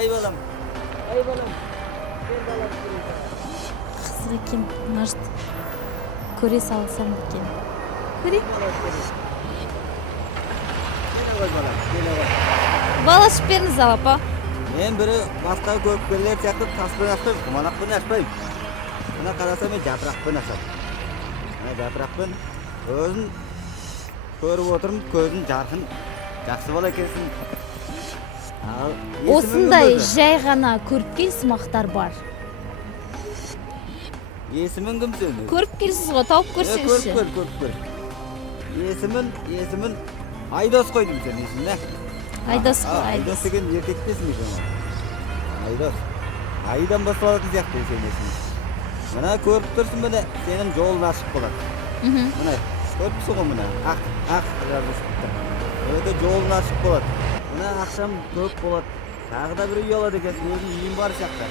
Ай балам. Ай балам. Gel balam. Қызық екен, может, көре салсам екен. Көрейік. Балашып беріңіз апа. Мен бірі басқа көпкерлер сияқты таспен ашпайм, құмалақпен ашпайм. Мына қараса мен жапырақпен ашам. Мына жапырақпен көзін көріп отырмын, көзін жарқын, жақсы бала екенсің. Осындай жай ғана көріпкел сымақтар бар. Есімің кім сен? Көріп келсіз ғой, тауып көрсеңізші. Көріп. Есімін Айдос қойдым сен есіміне. Айдос қой, Айдос деген еркектесің екен. Айдос. Айдан басталатын сияқты сен есімің. Мына көріп тұрсың міне, сенің жолын ашып болады. Мына көріпсің ғой мына, ақ жазылып. Өте жолын ашып болады. Мына ақшам көп болады. Тағы да бір үй алады екенсің, өзің үйің бар сияқты.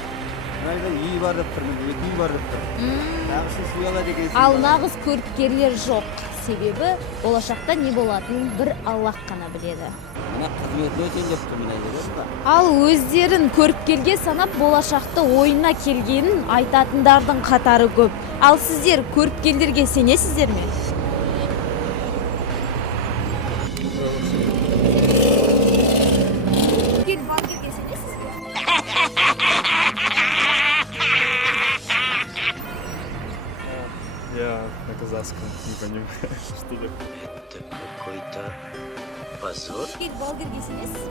Мына үй бар деп тұрмын, екі үй бар деп тұр. Тағы үшінші үй алады екенсің. Ал нағыз көріпкерлер жоқ. Себебі болашақта не болатынын бір Аллах қана біледі. Мына қызметіне сен деп тұрмын айдырыз ба? Ал өздерін көріпкелге санап болашақты ойына келгенін айтатындардың қатары көп. Ал сіздер көріпкелдерге сенесіздер ме? Я на казахском не понимаю, что ли. Это какой-то позор. Балгерге сенесіз?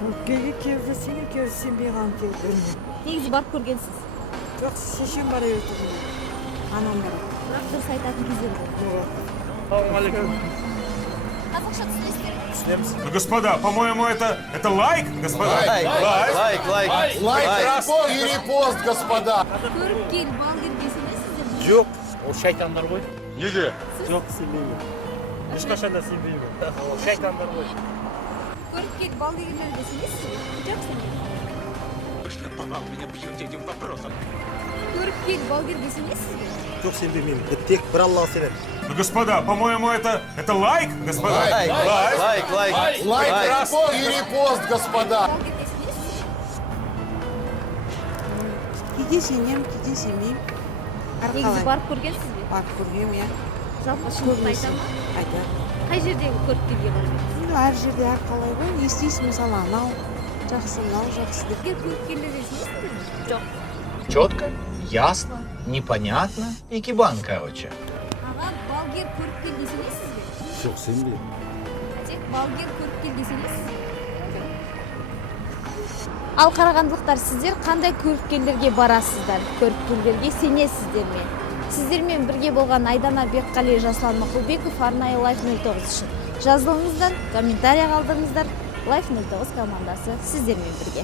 Көпкелге келді, сен екеуі сенбей қалып келді. Негізі барып көргенсіз. Жоқ, шешем бара өтірді. Анам бара. Бірақ дұрыс айтатын кездер болды. Ассалаумалейкум. Қазақша түсінесіздер? Ну, господа, по-моему, это лайк, господа? Лайк. Лайк и репост, господа. Көріпкел балгерге сенесіздер? Жоқ, ол шайтандар ғой. Неге? Жоқ, сенбеймін. Ешқашан да сенбеймін. Ол шайтандар ғой. Көріпкел балгерлерге сенесіздер? Жоқ сенбеймін. Көріпкел балгерге сенесіздер? Жоқ сенбеймін. Тек бір Аллаға сенемін. Ну, господа, по-моему, это лайк, господа? Лайк и репост, господа. Балгерге сенесіздер? Кейде сенем, кейде сенбеймін. Негізі барып көргенсіз бе? Барып көргем, иә. Жалпы шындықты айта ма? Айтады. Қай жердегі көріпкелге барып? Әр жерде әрқалай ғой. Естейсің мысалы анау жақсы, мынау жақсы деп. Көріпкелдерге сенесіздер ме? Жоқ. Четко, ясно, непонятно и кибан, короче. Аға, балгер көріпкелге сенесіз бе? Жоқ сенбеймін. Тек балгер көріпкелге сенесіз бе? Ал қарағандылықтар, сіздер қандай көріпкелдерге барасыздар? Көріпкелдерге сенесіздер ме? Сіздермен бірге болған Айдана Бекқали, Жасұлан Мақұлбеков, арнайы Life 09 үшін. Жазылыңыздар, комментария қалдырыңыздар. Life 09 командасы сіздермен бірге.